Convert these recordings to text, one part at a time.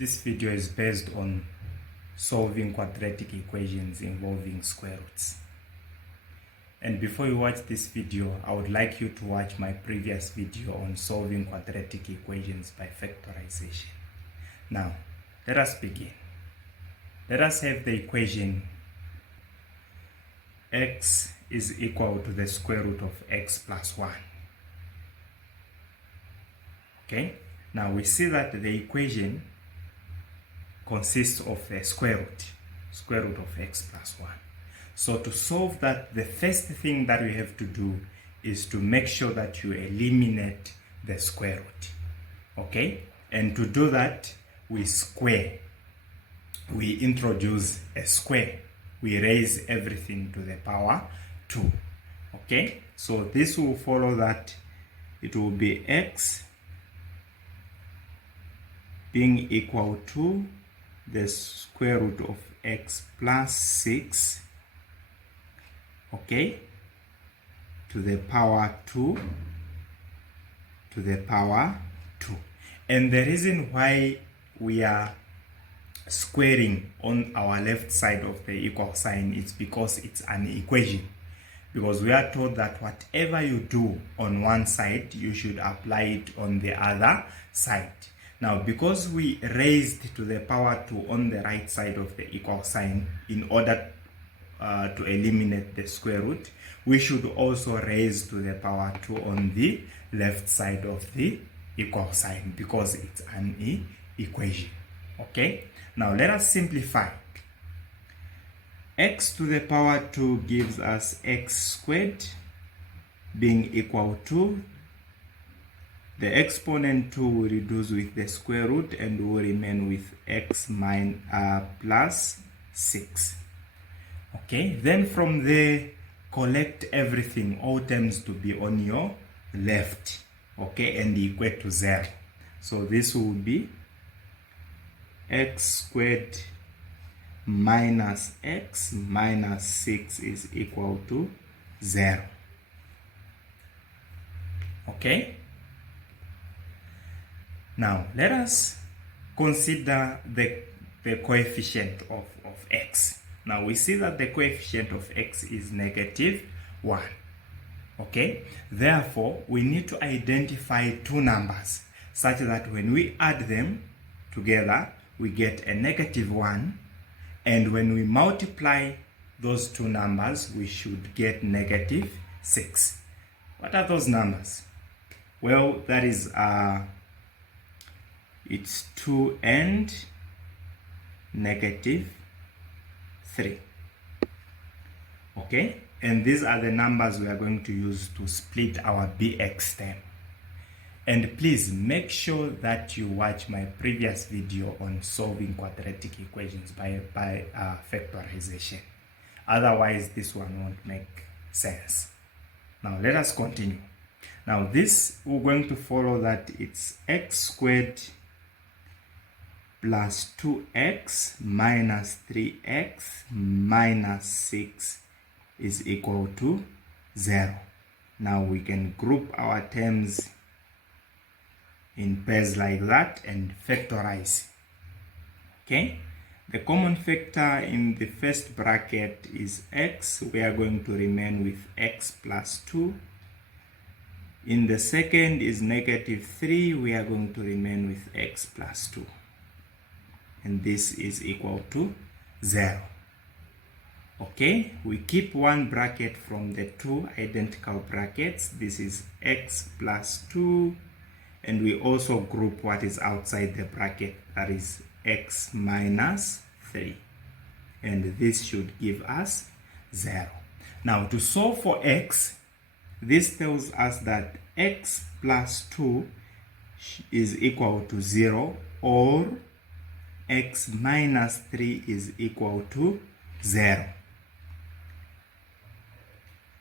This video is based on solving quadratic equations involving square roots. And before you watch this video, I would like you to watch my previous video on solving quadratic equations by factorization. Now, let us begin. Let us have the equation x is equal to the square root of x plus 1. Okay? Now we see that the equation consists of a square root of x plus 1. So to solve that, the first thing that we have to do is to make sure that you eliminate the square root. Okay? And to do that, we introduce a square. We raise everything to the power 2. Okay? So this will follow that it will be x being equal to the square root of x plus 6, okay, to the power 2, to the power 2. And the reason why we are squaring on our left side of the equal sign is because it's an equation. Because we are told that whatever you do on one side, you should apply it on the other side. Now, because we raised to the power 2 on the right side of the equal sign in order to eliminate the square root, we should also raise to the power 2 on the left side of the equal sign because it's an equation. Okay? Now, let us simplify. X to the power 2 gives us x squared being equal to the exponent 2 will reduce with the square root and will remain with x plus 6. Okay, then from there, collect everything, all terms to be on your left, okay, and equate to 0. So this will be x squared minus x minus 6 is equal to 0. Okay? Now, let us consider the coefficient of x. Now, we see that the coefficient of x is negative 1. Okay? Therefore, we need to identify two numbers such that when we add them together, we get a negative 1. And when we multiply those two numbers, we should get negative 6. What are those numbers? Well, that is it's 2 and negative 3. Okay? And these are the numbers we are going to use to split our bx term. And please make sure that you watch my previous video on solving quadratic equations by factorization. Otherwise, this one won't make sense. Now, let us continue. Now, this, we're going to follow that it's x squared plus 2x minus 3x minus 6 is equal to 0. Now we can group our terms in pairs like that and factorize. Okay? The common factor in the first bracket is x. We are going to remain with x plus 2. In the second is negative 3. We are going to remain with x plus 2. And this is equal to 0. Okay, we keep one bracket from the two identical brackets. This is x plus 2, and we also group what is outside the bracket, that is x minus 3. And this should give us 0. Now, to solve for x, this tells us that x plus 2 is equal to 0, or x minus 3 is equal to 0.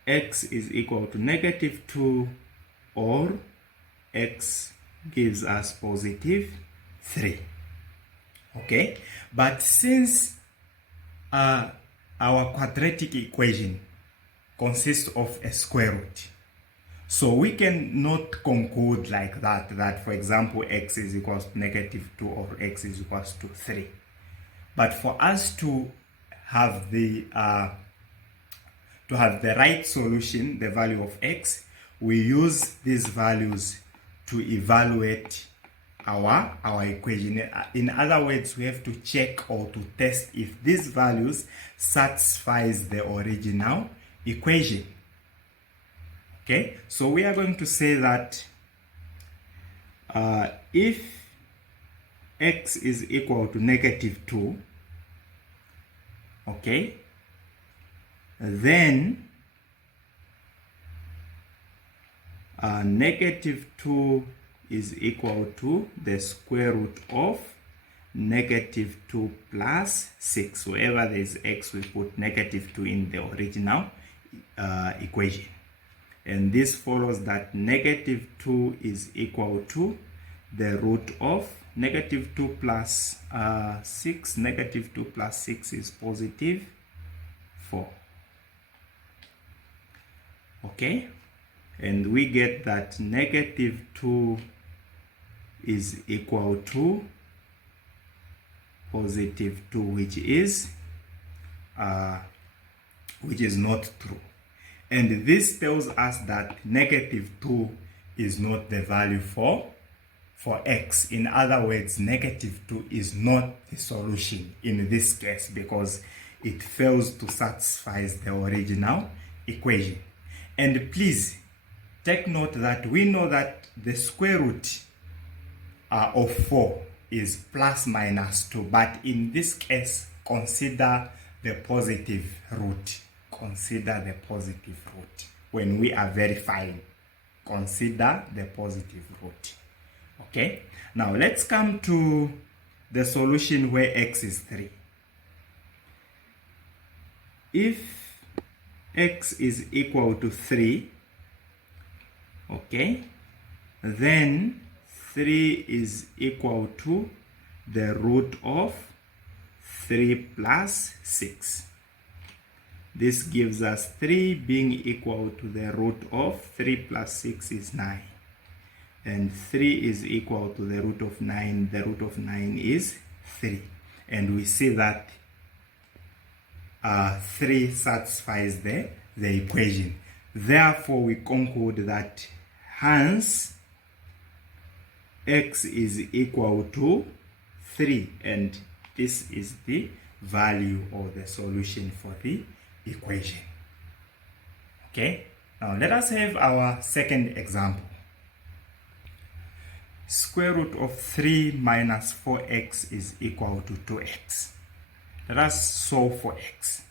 X is equal to negative 2, or x gives us positive 3. Okay? But since our quadratic equation consists of a square root, So we can not conclude like that for example x is equals to -2 or x is equals to 3. But for us to have the right solution, the value of x, we use these values to evaluate our equation. In other words, we have to check or to test if these values satisfies the original equation. Okay, so we are going to say that if x is equal to -2, okay, then -2 is equal to the square root of -2 plus 6. Wherever there is x, we put -2 in the original equation. And this follows that -2 is equal to the root of -2 plus 6. -2 plus 6 is positive 4. Okay, and we get that -2 is equal to positive 2, which is not true. And this tells us that -2 is not the value for x. In other words, -2 is not the solution in this case because it fails to satisfy the original equation. And please take note that we know that the square root of 4 is plus minus 2, but in this case, consider the positive root. Consider the positive root. When we are verifying, consider the positive root. Okay, now let's come to the solution where x is 3. If x is equal to 3, okay, then 3 is equal to the root of 3 plus 6. This gives us 3 being equal to the root of 3 plus 6 is 9. And 3 is equal to the root of 9. The root of 9 is 3. And we see that 3 satisfies the equation. Therefore, we conclude that hence x is equal to 3. And this is the value or the solution for the equation. Okay, now let us have our second example. Square root of 3 minus 4x is equal to 2x. Let us solve for x.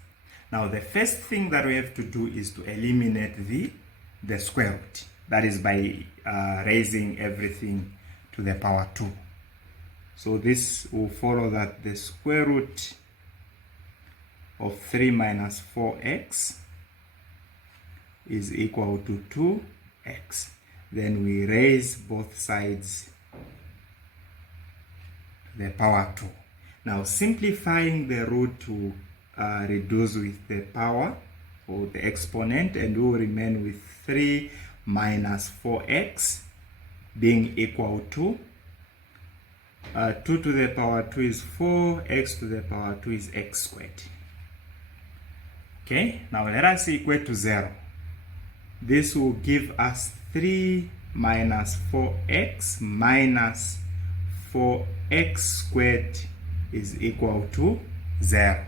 Now the first thing that we have to do is to eliminate the square root. That is by raising everything to the power 2. So this will follow that the square root of 3 minus 4x is equal to 2x. Then we raise both sides to the power 2. Now simplifying the root to reduce with the power or the exponent, and we will remain with 3 minus 4x being equal to 2 to the power 2 is 4, x to the power 2 is x squared. Okay, now let us equate to 0. This will give us 3 minus 4x minus 4x squared is equal to 0.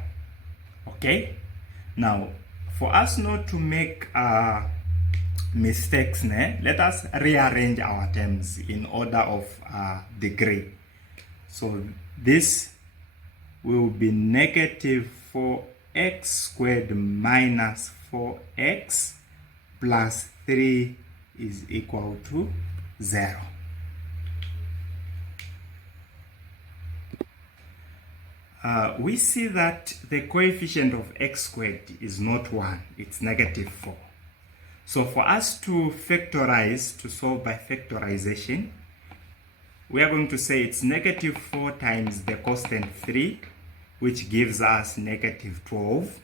Okay, now for us not to make mistakes, let us rearrange our terms in order of degree. So this will be negative 4x squared minus 4x plus 3 is equal to 0. We see that the coefficient of x squared is not 1, it's negative 4. So for us to factorize, to solve by factorization, we are going to say it's negative 4 times the constant 3, which gives us negative 12.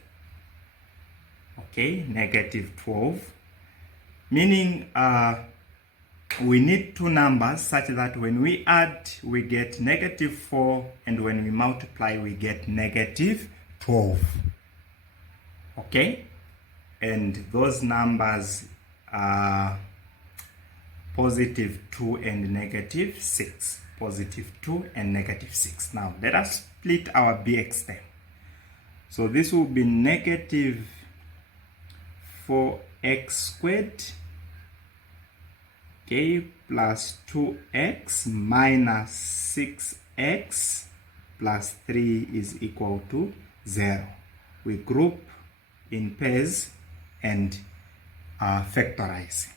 Okay, negative 12. meaning we need two numbers such that when we add, we get -4, and when we multiply, we get -12. Okay? And those numbers are +2 and -6. +2 and -6. Now, let us split our bx term. So this will be -4x squared, okay, plus 2x minus 6x plus 3 is equal to 0. We group in pairs and factorize.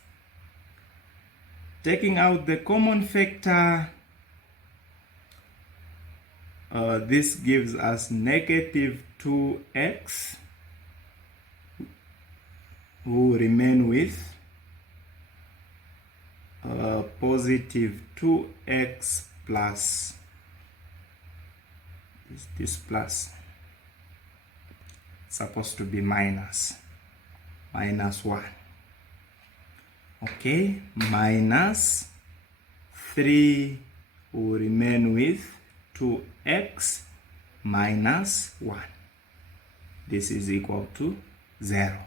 Taking out the common factor, this gives us -2x. We will remain with +2x plus this plus, supposed to be minus 1. Okay, minus 3 will remain with 2x minus 1. This is equal to 0.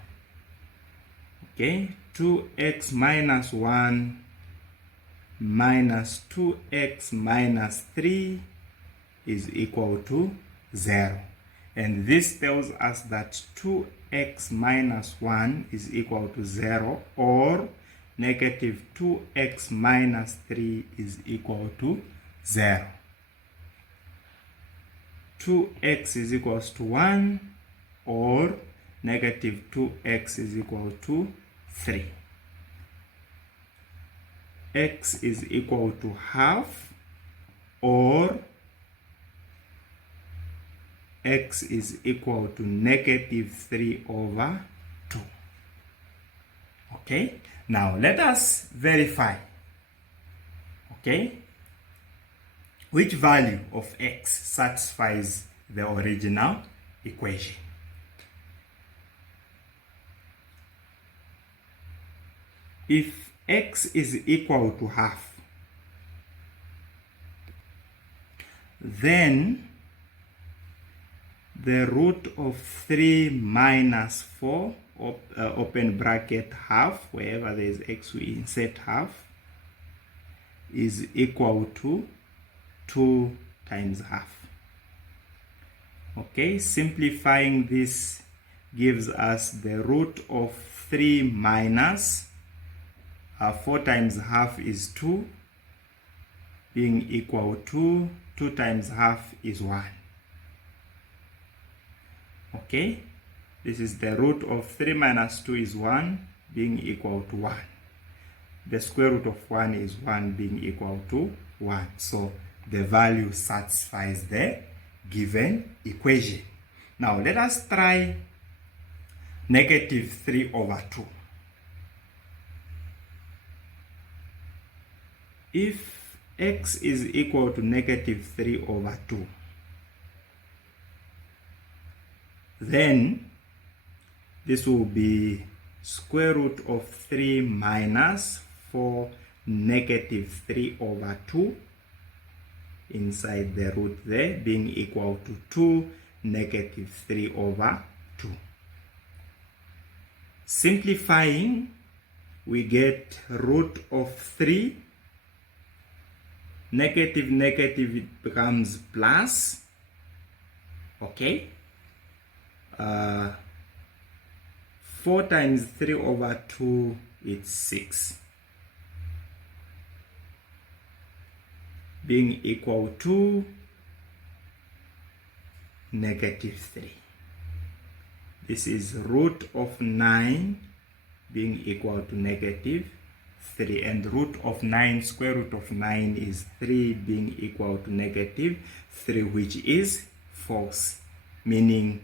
Okay, 2x minus 1 minus 2x minus 3 is equal to 0. And this tells us that 2x minus 1 is equal to 0, or -2x minus 3 is equal to 0. 2x is equals to 1, or -2x is equal to 3. X is equal to half, or x is equal to -3/2. Okay, now let us verify, okay, which value of x satisfies the original equation. If x is equal to half, then the root of 3 minus 4, open bracket, half, wherever there is x we insert half, is equal to 2 times half. Okay, simplifying this gives us the root of 3 minus 4 times half is 2, being equal to 2 times half is 1. Okay, this is the root of 3 minus 2 is 1, being equal to 1. The square root of 1 is 1, being equal to 1. So the value satisfies the given equation. Now let us try -3/2. If x is equal to -3/2, then this will be square root of 3 minus 4 -3/2 inside the root there, being equal to 2 -3/2. Simplifying, we get root of 3, negative, it becomes plus. Okay, 4 times 3/2 is 6, being equal to -3. This is root of 9 being equal to -3, and root of 9, square root of 9 is 3, being equal to -3, which is false, meaning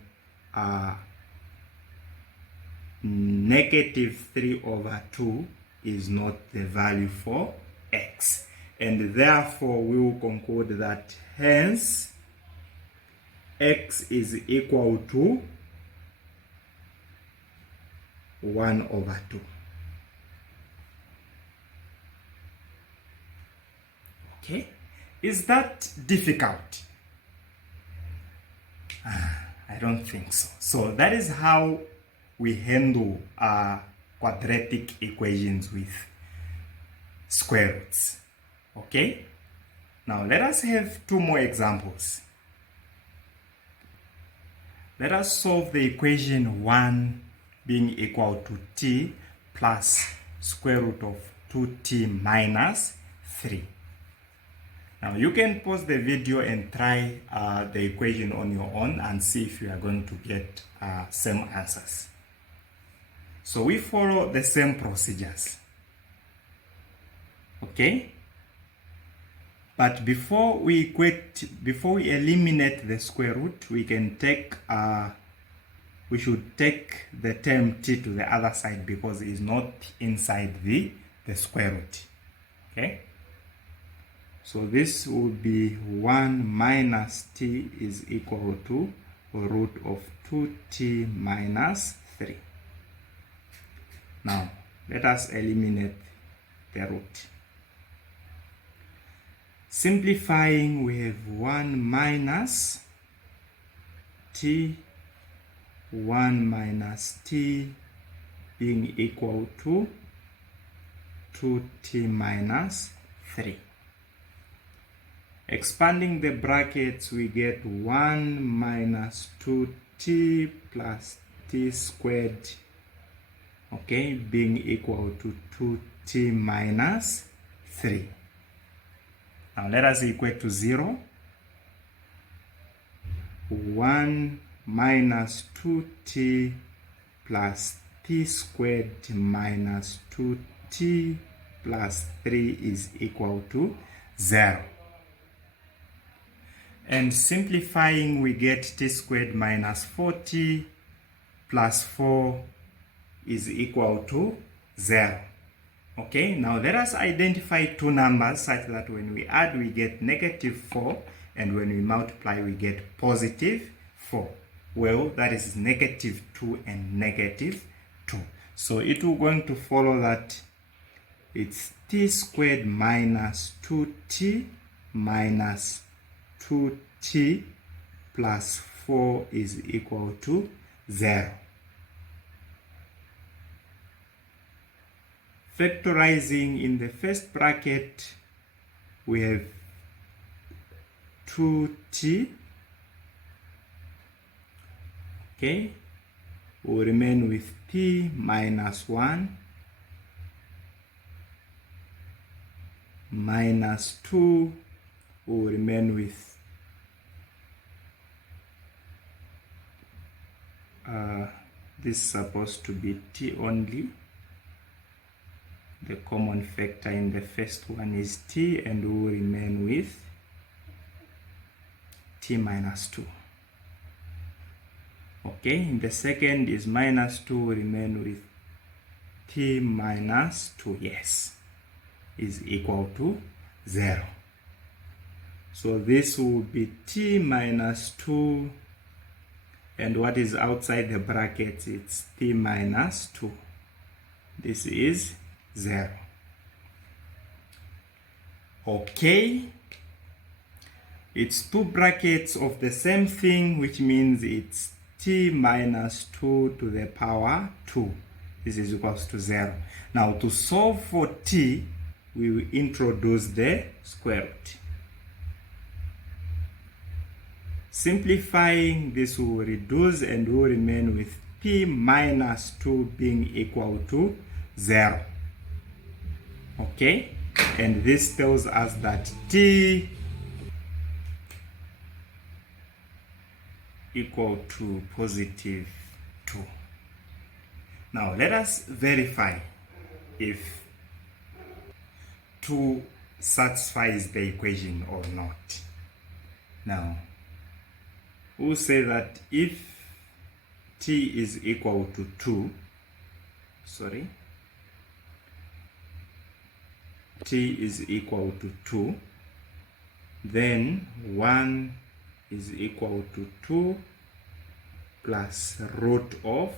-3/2 is not the value for x, and therefore we will conclude that hence x is equal to 1/2. Okay, is that difficult? I don't think so. So that is how we handle quadratic equations with square roots. Okay, now let us have two more examples. Let us solve the equation 1 being equal to t plus square root of 2t minus 3. Now you can pause the video and try the equation on your own and see if you are going to get same answers. So we follow the same procedures. Okay? But before we eliminate the square root, we should take the term t to the other side because it is not inside the square root. Okay? So this will be 1 minus t is equal to root of 2t minus 3. Now, let us eliminate the root. Simplifying, we have 1 minus t, 1 minus t being equal to 2t minus 3. Expanding the brackets, we get 1 minus 2t plus t squared, okay, being equal to 2t minus 3. Now let us equate to 0. 1 minus 2t plus t squared minus 2t plus 3 is equal to 0. And simplifying, we get t squared minus 4t plus 4 is equal to 0. Okay, now let us identify two numbers such that when we add, we get negative 4, and when we multiply, we get positive 4. Well, that is negative 2 and negative 2. So it will going to follow that it's t squared minus 2t minus 2t plus 4 is equal to 0. Factorizing, in the first bracket, we have 2t. Okay, we'll remain with t minus 1 minus 2. We'll remain with this is supposed to be t only. The common factor in the first one is t, and we will remain with t minus 2. Okay, in the second is minus 2, we remain with t minus 2, yes, is equal to 0. So this will be t minus 2, and what is outside the brackets, it's t minus 2. This is 0. Okay, it's two brackets of the same thing, which means it's t minus 2 to the power 2. This is equals to 0. Now to solve for t, we will introduce the square root. Simplifying, this will reduce and will remain with t minus 2 being equal to 0. Okay, and this tells us that t equal to positive 2. Now let us verify if 2 satisfies the equation or not. Now we'll say that if t is equal to 2, t is equal to 2, then 1 is equal to 2 plus root of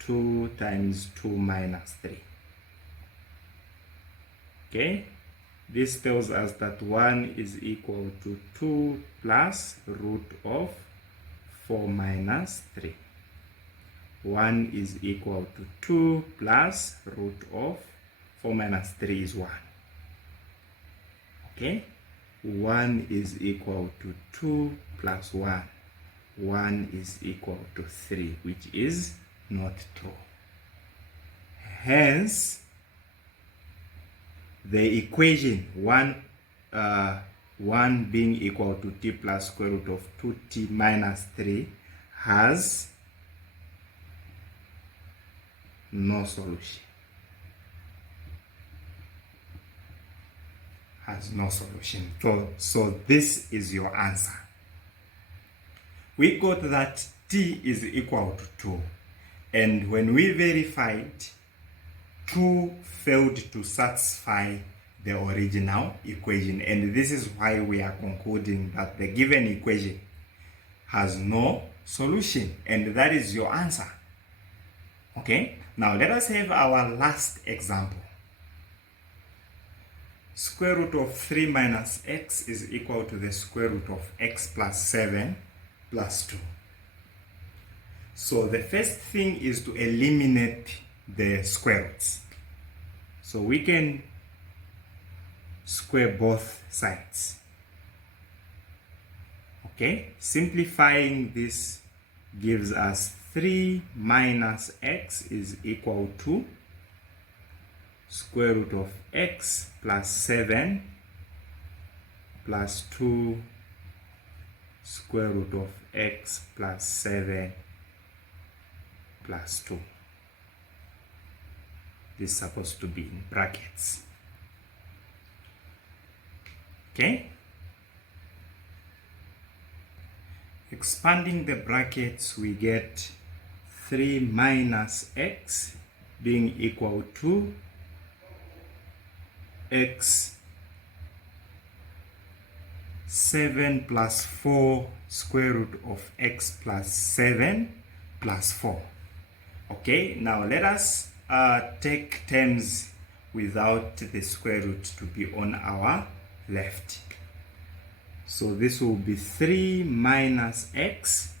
2 times 2 minus 3. Okay, this tells us that 1 is equal to 2 plus root of 4 minus 3. 1 is equal to 2 plus root of 4 minus 3 is 1. Okay? 1 is equal to 2 plus 1. 1 is equal to 3, which is not true. Hence, the equation 1 being equal to t plus square root of 2t minus 3 has no solution. Has no solution. So this is your answer. We got that t is equal to 2. And when we verified, 2 failed to satisfy the original equation. And this is why we are concluding that the given equation has no solution. And that is your answer. Okay? Now let us have our last example. Square root of 3 minus x is equal to the square root of x plus 7 plus 2. So the first thing is to eliminate the square roots. So we can square both sides. Okay, simplifying this gives us 3 minus x is equal to square root of x plus 7 plus 2 square root of x plus 7 plus 2. This is supposed to be in brackets. Okay? Expanding the brackets, we get 3 minus x being equal to x 7 plus 4 square root of x plus 7 plus 4. Okay, now let us take terms without the square root to be on our left. So this will be 3 minus x,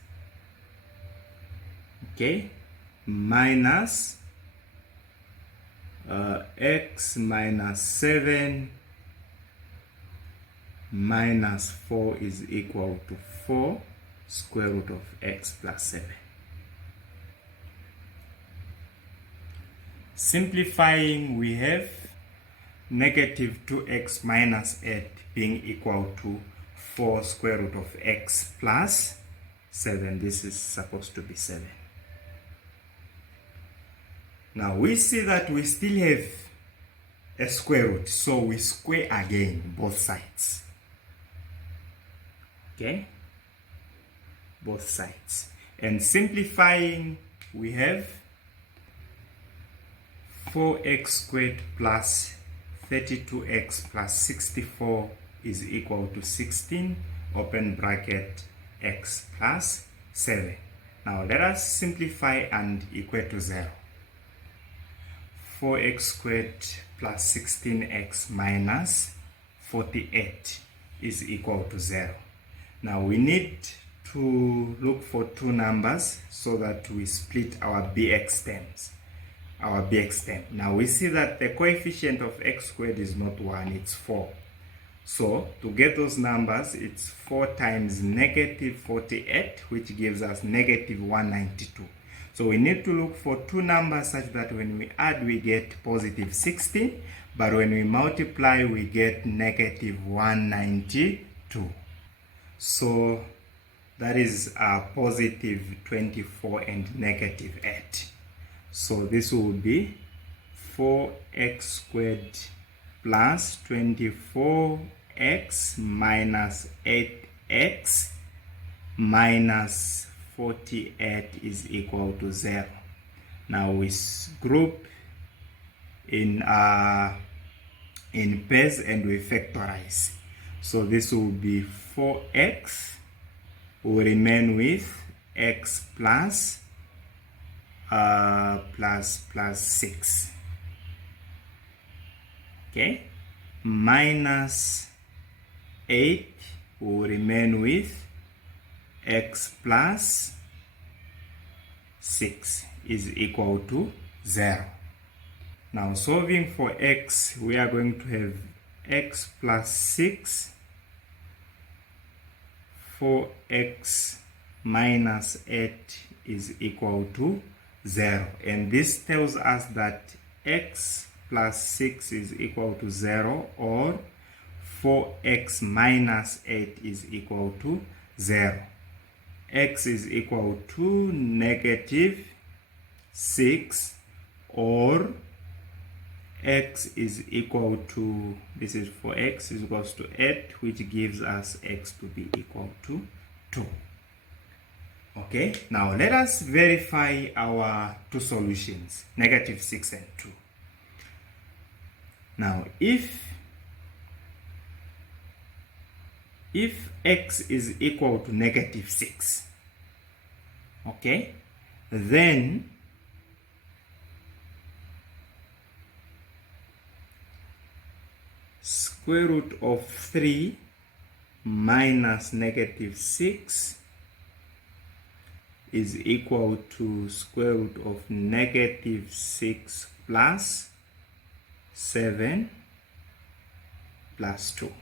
okay, minus x minus 7 minus 4 is equal to 4 square root of x plus 7. Simplifying, we have negative 2x minus 8 being equal to 4 square root of x plus 7. This is supposed to be 7. Now we see that we still have a square root, so we square again both sides. Okay? Both sides. And simplifying, we have 4x squared plus 32x plus 64 is equal to 16, open bracket, x plus 7. Now let us simplify and equate to 0. 4x squared plus 16x minus 48 is equal to 0. Now we need to look for two numbers so that we split our bx terms. Now we see that the coefficient of x squared is not 1, it's 4. So to get those numbers, it's 4 times negative 48, which gives us negative 192. So we need to look for two numbers such that when we add, we get positive 16, but when we multiply, we get negative 192. So that is positive 24 and negative 8. So this will be 4x squared plus 24x minus 8x minus 48 is equal to 0. Now we group in pairs and we factorize. So this will be 4x will remain with x plus 6. Okay, minus 8 will remain with x plus 6 is equal to 0. Now solving for x, we are going to have x plus 6, 4x minus 8 is equal to 0. And this tells us that x plus 6 is equal to 0, or 4x minus 8 is equal to 0. X is equal to negative 6, or x is equal to, this is for x is equals to 8, which gives us x to be equal to 2. Okay, now let us verify our two solutions, negative 6 and 2. Now if x is equal to negative 6, okay, then square root of 3 minus negative 6 is equal to square root of negative 6 plus 7 plus 2.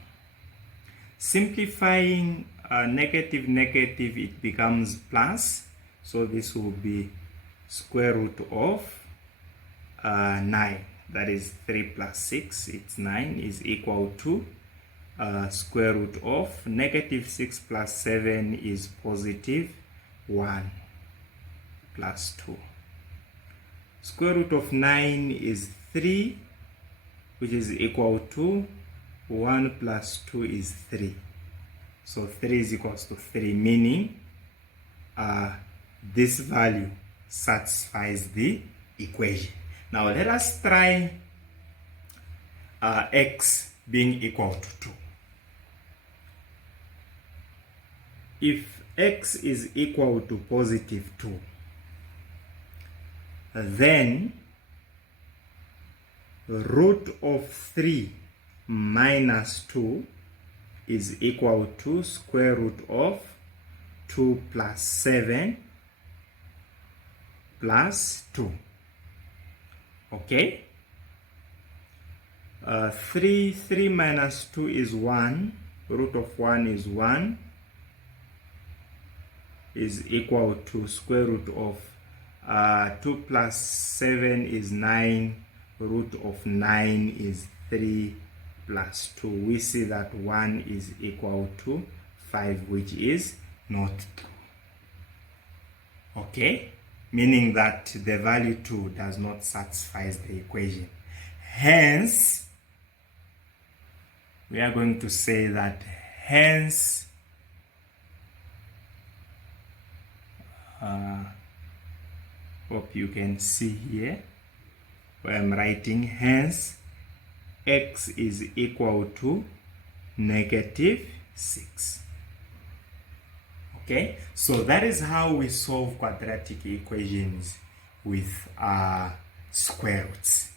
Simplifying negative, it becomes plus. So this will be square root of 9. That is 3 plus 6, it's 9, is equal to square root of negative 6 plus 7 is positive 1 plus 2. Square root of 9 is 3, which is equal to 1 plus 2 is 3. So 3 is equals to 3, meaning this value satisfies the equation. Now let us try x being equal to 2. If x is equal to positive 2, then root of 3 minus 2 is equal to square root of 2 plus 7 plus 2. Okay, 3 minus 2 is 1, root of 1 is 1, is equal to square root of 2 plus 7 is 9, root of 9 is 3 plus 2. We see that 1 is equal to 5, which is not true. Okay, meaning that the value 2 does not satisfy the equation. Hence, we are going to say that hence hope you can see here where I'm writing, hence x is equal to negative 6. Okay, so that is how we solve quadratic equations with square roots.